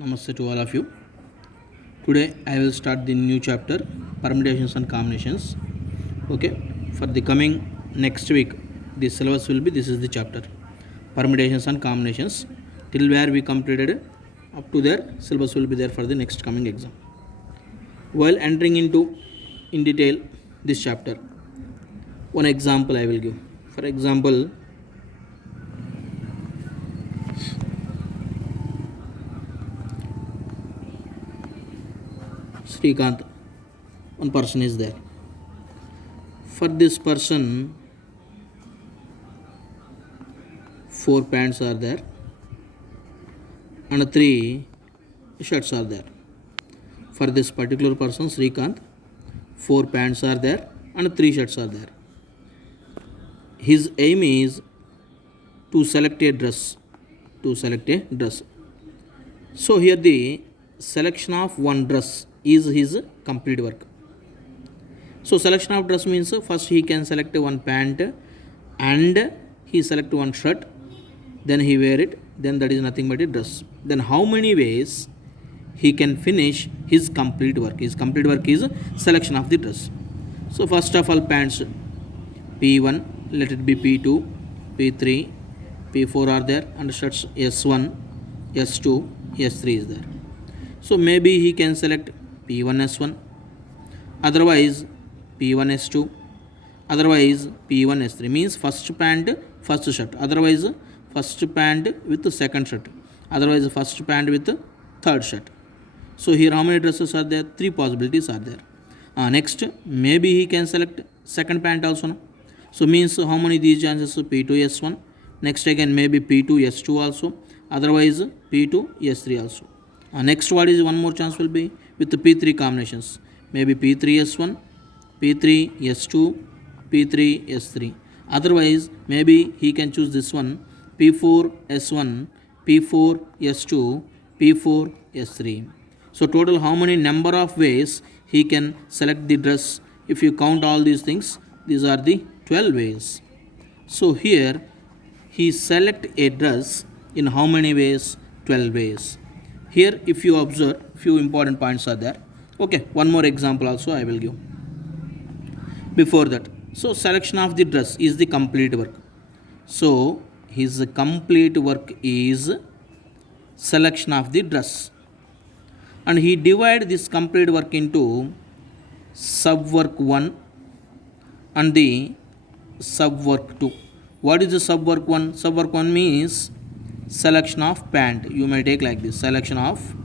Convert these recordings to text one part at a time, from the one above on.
Namaste to all of you. Today I will start the new chapter, Permutations and Combinations. Okay, for the coming next week, the syllabus will be this is the chapter, Permutations and Combinations. Till where we completed, up to there, syllabus will be there for the next coming exam. While entering into in detail this chapter, one example I will give. For example, Srikanth, one person is there. For this person, 4 pants are there and 3 shirts are there. For this particular person, Srikanth, 4 pants are there and 3 shirts are there. His aim is to select a dress. So here the selection of one dress is his complete work. So selection of dress means first he can select one pant and he select one shirt, then he wear it, then that is nothing but a dress. Then how many ways he can finish his complete work? His complete work is selection of the dress. So first of all, pants P1, let it be P2, P3, P4 are there, and shirts S1, S2, S3 is there. So maybe he can select P1S1, otherwise P1S2, otherwise P1S3, means first pant, first shirt, otherwise first pant with the second shirt, otherwise first pant with the third shirt. So here how many dresses are there? 3 possibilities are there. Next, maybe he can select second pant also. No? So means how many these chances? P2S1, next again maybe P2S2 also, otherwise P2S3 also. Next what is one more chance will be with the P3 combinations, maybe P3S1, P3S2, P3S3, otherwise maybe he can choose this one P4S1, P4S2, P4S3. So total how many number of ways he can select the dress? If you count all these things, these are the 12 ways. So here he select a dress in how many ways? 12 ways. Here if you observe, few important points are there. Okay, one more example also I will give. Before that, so selection of the dress is the complete work. So his complete work is selection of the dress. And he divide this complete work into sub work 1 and the sub work 2. What is the sub work 1? Sub work 1 means selection of pant. You may take like this, selection of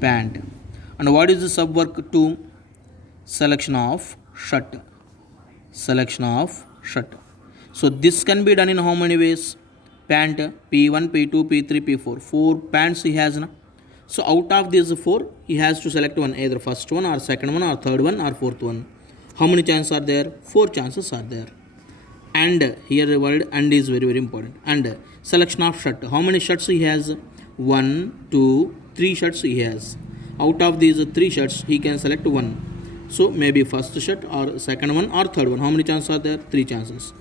pant. And what is the sub work 2? Selection of shirt. So this can be done in how many ways? Pant P1, P2, P3, P4. 4 pants he has. Na? So out of these 4, he has to select one, either first one or second one or third one or fourth one. How many chances are there? 4 chances are there. And here the word and is very, very important. And selection of shirt. How many shirts he has? 1, 2, 3 shirts he has. Out of these 3 shirts, he can select one. So maybe first shirt or second one or third one. How many chances are there? 3 chances.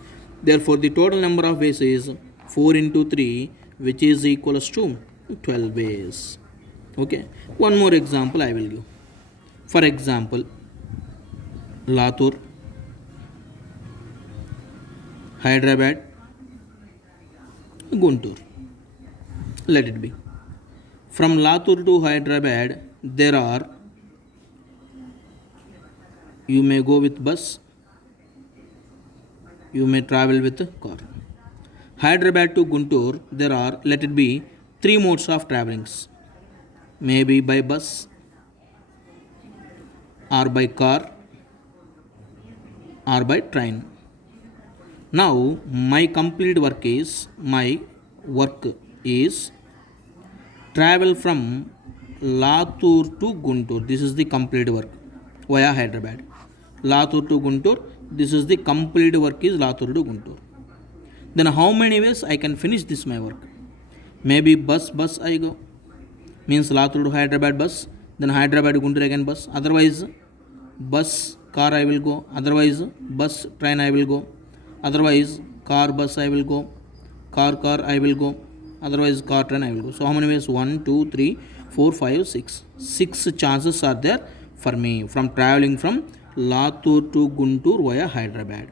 Therefore, the total number of ways is 4 into 3, which is equals to 12 ways. Okay. One more example I will give. For example, Latur, Hyderabad, Guntur. Let it be. From Latur to Hyderabad, there are, you may go with bus, you may travel with car. Hyderabad to Guntur, there are, let it be, 3 modes of travelings. Maybe by bus, or by car, or by train. Now my complete work is, travel from Latur to Guntur. This is the complete work via Hyderabad. Latur to Guntur, this is the complete work is Latur to Guntur. Then how many ways I can finish this my work? Maybe bus I go, means Latur to Hyderabad bus, then Hyderabad to Guntur again bus, otherwise bus car I will go, otherwise bus train I will go, otherwise car bus I will go, car I will go, otherwise car train I will go. So how many ways? 1, 2, 3, 4, 5, 6. 6 chances are there for me from traveling from Latur to Guntur via Hyderabad.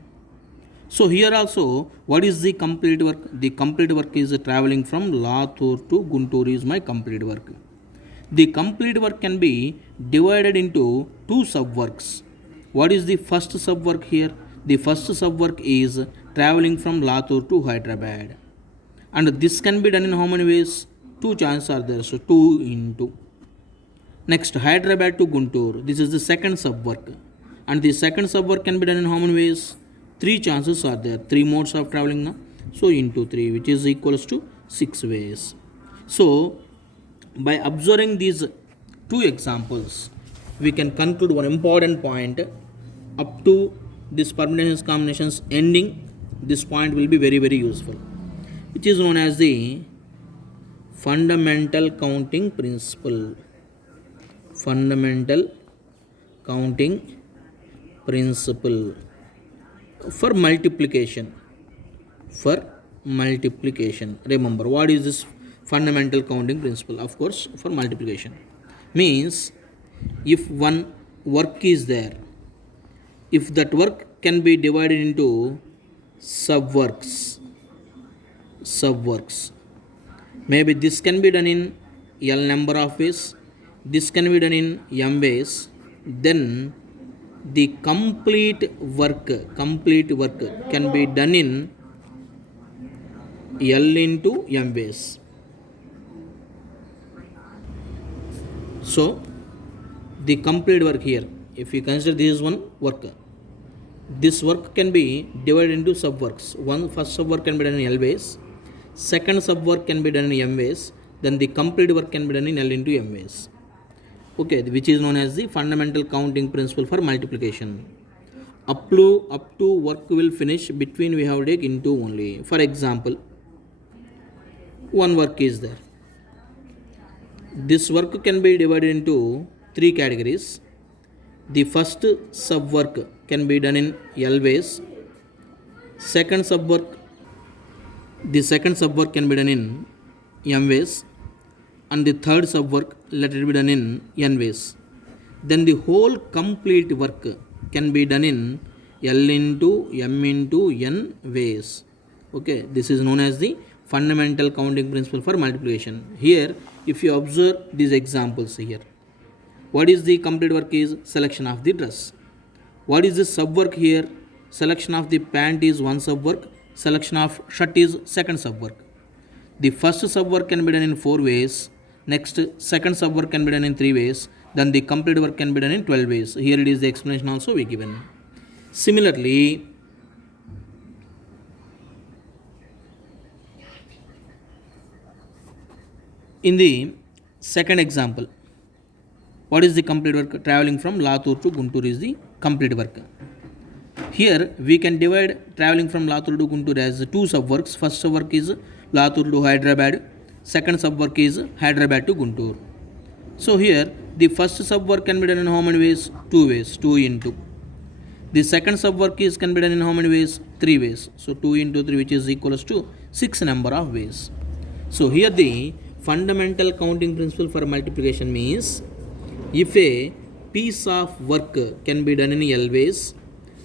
So here also, what is the complete work? The complete work is traveling from Latur to Guntur is my complete work. The complete work can be divided into two subworks. What is the first subwork here? The first subwork is traveling from Latur to Hyderabad. And this can be done in how many ways? Two chances are there. So 2 into. Next, Hyderabad to Guntur. This is the second subwork. And the second subwork can be done in how many ways? 3 chances are there. 3 modes of traveling now. So into 3, which is equals to 6 ways. So by observing these 2 examples, we can conclude one important point. Up to this permutations combinations ending, this point will be very, very useful, which is known as the fundamental counting principle. Fundamental counting principle for multiplication. For multiplication, remember what is this fundamental counting principle? Of course, for multiplication means if one work is there, if that work can be divided into subworks, maybe this can be done in L number of ways, this can be done in M ways, then the complete work can be done in L into M ways. So the complete work here, if you consider this is one work, this work can be divided into subworks. First subwork can be done in L ways, second subwork can be done in M ways, then the complete work can be done in L into M ways. Okay, which is known as the fundamental counting principle for multiplication. Up to work will finish, between we have to take into only. For example, one work is there. This work can be divided into 3 categories. The first subwork can be done in L ways. The second subwork can be done in M ways. And the third subwork, let it be done in N ways. Then the whole complete work can be done in L into M into N ways. Okay, this is known as the fundamental counting principle for multiplication. Here, if you observe these examples here, what is the complete work is selection of the dress. What is the subwork here? Selection of the pant is one subwork, selection of shirt is second subwork. The first subwork can be done in 4 ways. Next, second subwork can be done in 3 ways. Then the complete work can be done in 12 ways. Here it is the explanation also we given. Similarly, in the second example, what is the complete work? Traveling from Latur to Guntur is the complete work. Here we can divide traveling from Latur to Guntur as 2 subworks. First subwork is Latur to Hyderabad. Second subwork is Hyderabad to Guntur. So here the first subwork can be done in how many ways? 2 ways, 2 into. The second subwork can be done in how many ways? 3 ways. So 2 into 3, which is equals to 6 number of ways. So here the fundamental counting principle for multiplication means if a piece of work can be done in L ways,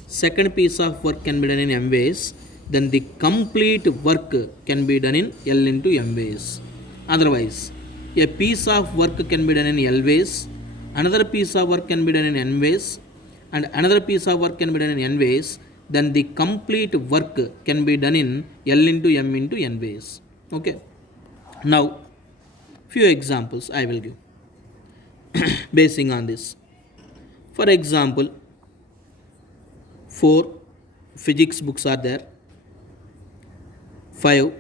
second piece of work can be done in M ways, then the complete work can be done in L into M ways. Otherwise, a piece of work can be done in L ways, another piece of work can be done in N ways, and another piece of work can be done in N ways, then the complete work can be done in L into M into N ways. Okay. Now, few examples I will give basing on this. For example, 4 physics books are there, 5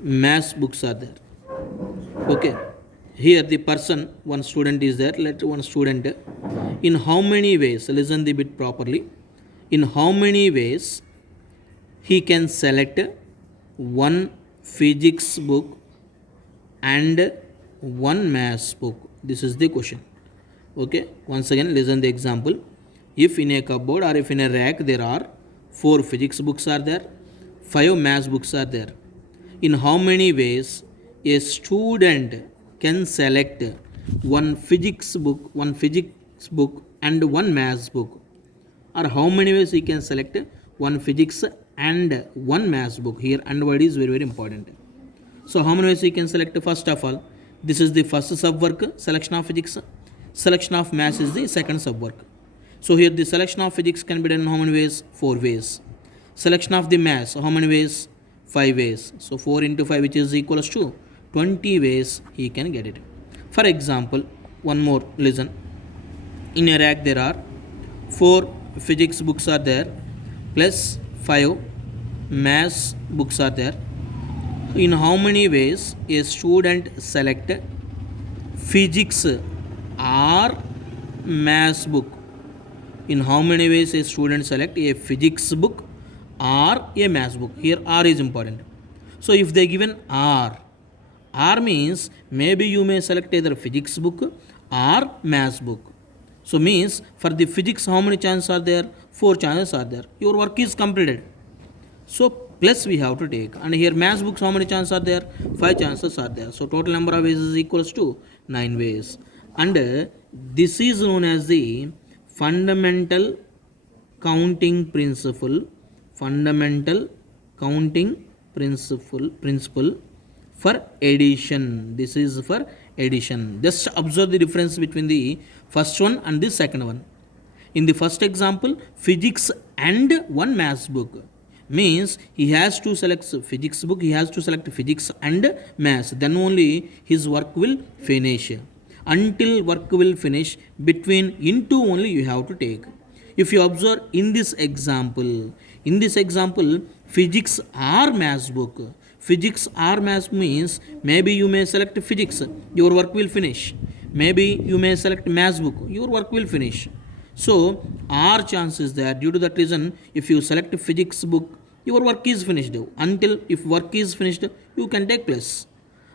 maths books are there. Okay, here the person, one student is there. Let one student, in how many ways, listen the bit properly, in how many ways he can select one physics book and one maths book. This is the question. Okay, once again listen the example. If in a cupboard or if in a rack there are 4 physics books are there, 5 maths books are there, in how many ways a student can select one physics book and one maths book, or how many ways he can select one physics and one maths book. Here and word is very very important. So how many ways we can select? First of all, this is the first sub work, selection of physics. Selection of maths is the second sub work. So here the selection of physics can be done in how many ways? 4 ways. Selection of the maths, how many ways? 5 ways. So 4 into 5, which is equals to 20 ways he can get it. For example, one more, listen. In a rack there are 4 physics books are there, plus 5 maths books are there. In how many ways a student select physics or maths book? In how many ways a student select a physics book or a maths book? Here R is important. So if they given R means maybe you may select either physics book or maths book. So means for the physics how many chances are there? 4 chances are there. Your work is completed. So plus we have to take, and here maths books how many chances are there? 5 chances are there. So total number of ways is equals to 9 ways. And this is known as the fundamental counting principle. Fundamental counting principle for addition. This is for addition. Just observe the difference between the first one and the second one. In the first example, physics and one maths book means he has to select physics book, he has to select physics and maths, then only his work will finish. Until work will finish, between into only you have to take. If you observe in this example physics or maths book, physics or maths means maybe you may select physics, your work will finish. Maybe you may select maths book, your work will finish. So our chance is that due to that reason, if you select physics book, your work is finished. Until if work is finished, you can take plus.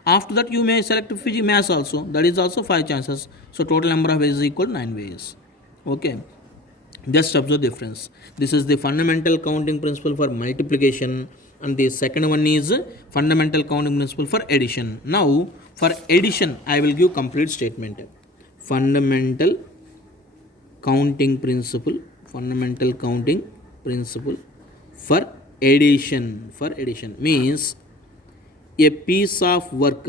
After that, you may select physics maths also. That is also 5 chances. So total number of ways is equal to 9 ways. Okay. Just observe the difference. This is the fundamental counting principle for multiplication, and the second one is fundamental counting principle for addition. Now for addition, I will give complete statement. Fundamental counting principle for addition means a piece of work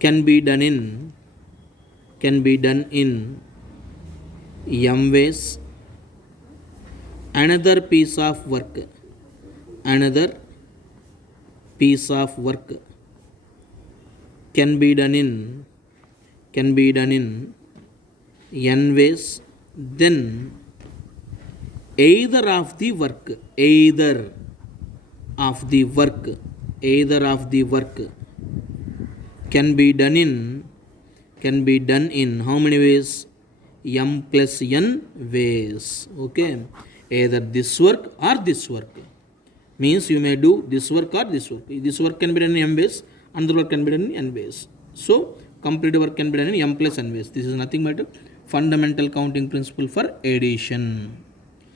can be done in m ways. Another piece of work can be done in n ways. Then either of the work can be done in how many ways? M plus n ways. Okay, either this work or this work, means you may do this work or this work. This work can be done in m ways, another work can be done in n ways. So complete work can be done in m plus n ways. This is nothing but fundamental counting principle for addition.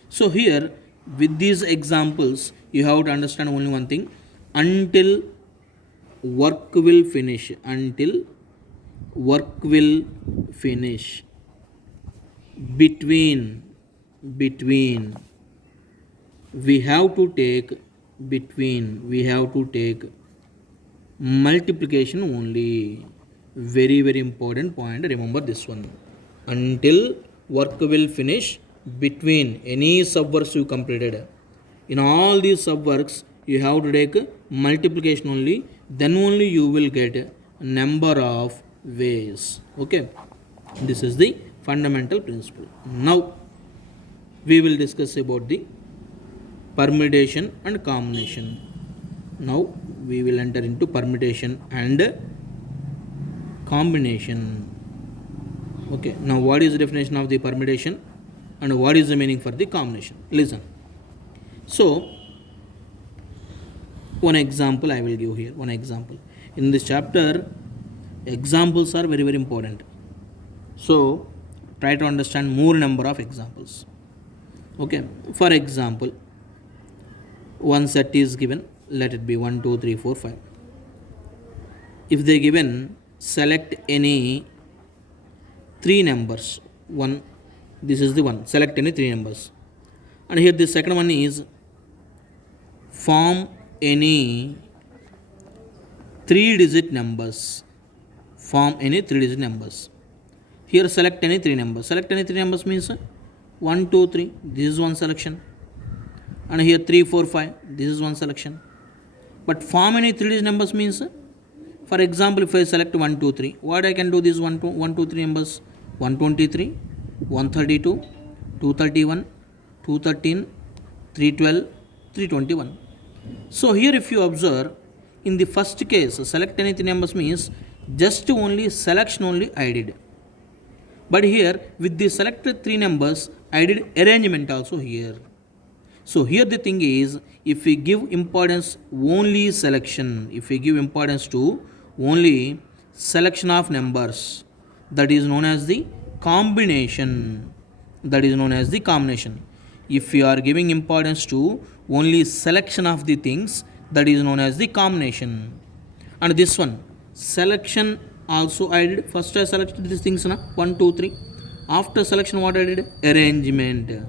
So here with these examples you have to understand only one thing: until work will finish, between we have to take multiplication only. Very very important point, remember this one. Until work will finish, between any subworks you completed, in all these subworks you have to take multiplication only, then only you will get number of ways. Okay, this is the fundamental principle. Now we will discuss about the permutation and combination. Now we will enter into permutation and combination. Okay, now what is the definition of the permutation and what is the meaning for the combination? Listen. So one example I will give here. One example in this chapter, examples are very very important. So try to understand more number of examples. Okay, for example, one set is given, let it be 1 2 3 4 5. if they given select any three numbers, one, this is the one, select any three numbers, and here the second one is form any three digit numbers, form any three digit numbers. Here select any three numbers, select any three numbers means 1 2 3, this is one selection, and here 3 4 5, this is one selection. But form any three digit numbers means, for example, if I select 1 2 3, what I can do these 1 2 3 numbers, 123, 132, 231, 213, 312, 321. So here if you observe, in the first case select any three numbers means just only selection only I did. But here with the selected three numbers I did arrangement also here. So here the thing is, if we give importance only selection, if we give importance to only selection of numbers, that is known as the combination, that is known as the combination. If we are giving importance to only selection of the things, that is known as the combination. And this one selection also I did, first I selected these things na 1 2 3, after selection what I did, arrangement.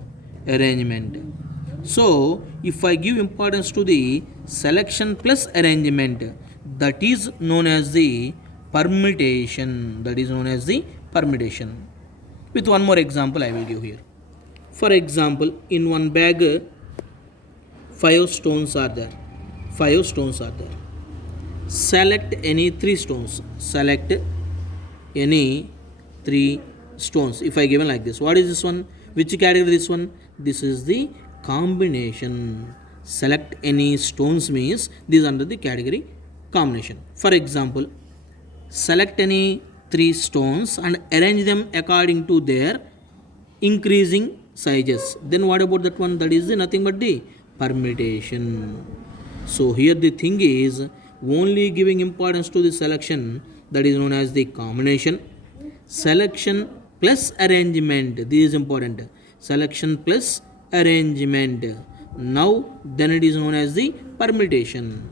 So if I give importance to the selection plus arrangement, that is known as the permutation, that is known as the permutation. With one more example I will give here. For example, in one bag 5 stones are there, 5 stones are there. Select any 3 stones, select any 3 stones. If I given like this, what is this one, which category this one, this is the combination. Select any stones means this under the category combination. For example, select any 3 stones and arrange them according to their increasing sizes. Then what about that one, that is nothing but the permutation. So here the thing is only giving importance to the selection, that is known as the combination. Selection plus arrangement, this is important, selection plus arrangement. Now then it is known as the permutation.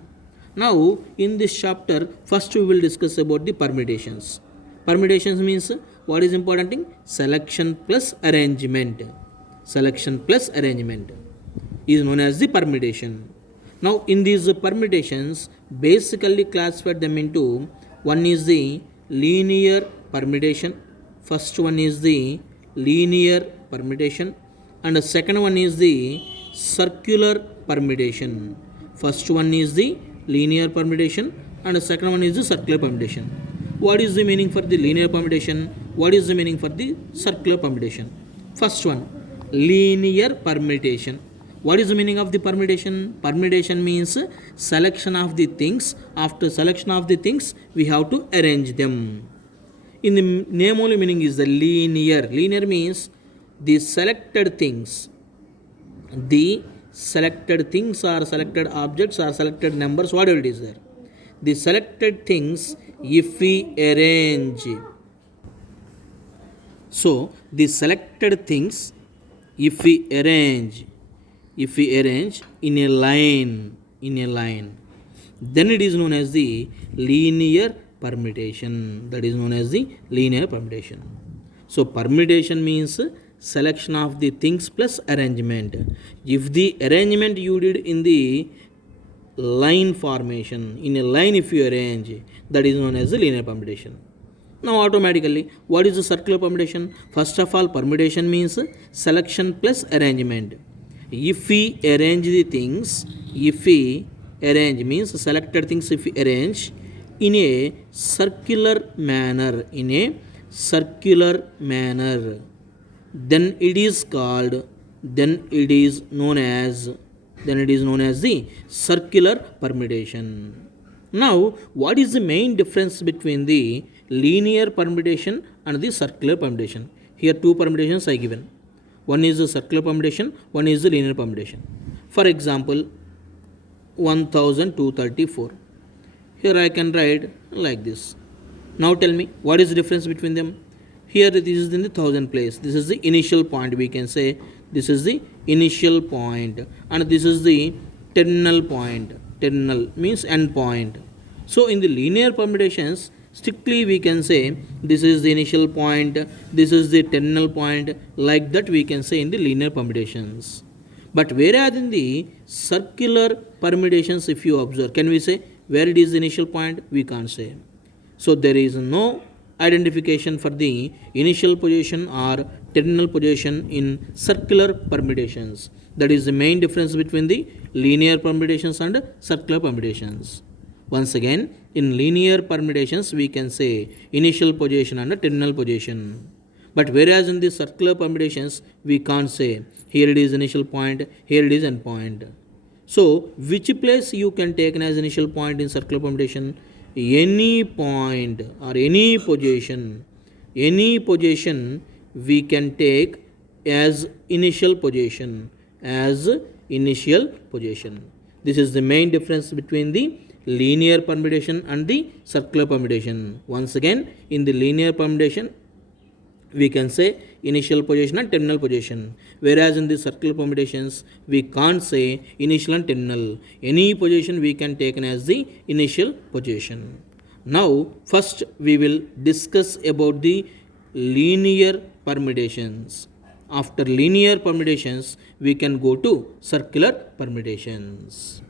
Now in this chapter first we will discuss about the permutations. Permutations means what is important thing, selection plus arrangement, selection plus arrangement is known as the permutation. Now in these permutations basically classify them into, one is the linear permutation, first one is the linear permutation, and the second one is the circular permutation. First one is the linear permutation and the second one is the circular permutation. What is the meaning for the linear permutation, what is the meaning for the circular permutation? First one, linear permutation. What is the meaning of the permutation? Permutation means selection of the things, after selection of the things we have to arrange them. In the name only meaning is the linear. Linear means the selected things, the selected things or selected objects or selected numbers, whatever it is there, the selected things if we arrange. So the selected things if we arrange in a line, then it is known as the linear permutation, that is known as the linear permutation. So permutation means selection of the things plus arrangement. If the arrangement you did in the line formation, in a line if you arrange, that is known as the linear permutation. Now automatically what is the circular permutation? First of all, permutation means selection plus arrangement. If we arrange the things, if we arrange means selected things if we arrange in a circular manner, then it is called, then it is known as the circular permutation. Now what is the main difference between the linear permutation and the circular permutation? Here two permutations I given, one is the circular permutation, one is the linear permutation. For example, 1234, here I can write like this. Now tell me what is the difference between them? Here this is in the thousand place, this is the initial point, we can say this is the initial point, and this is the terminal point. Terminal means end point. So in the linear permutations, strictly we can say this is the initial point, this is the terminal point, like that we can say in the linear permutations. But whereas in the circular permutations, if you observe, can we say where it is the initial point? We can't say. So there is no identification for the initial position or terminal position in circular permutations. That is the main difference between the linear permutations and circular permutations. Once again, in linear permutations, we can say initial position and terminal position. But whereas in the circular permutations, we can't say here it is initial point, here it is end point. So, which place you can take as initial point in circular permutation? Any point or any position we can take as initial position, This is the main difference between the linear permutation and the circular permutation. Once again, in the linear permutation, we can say initial position and terminal position, whereas in the circular permutations we can't say initial and terminal. Any position we can take as the initial position. Now first we will discuss about the linear permutations. After linear permutations we can go to circular permutations.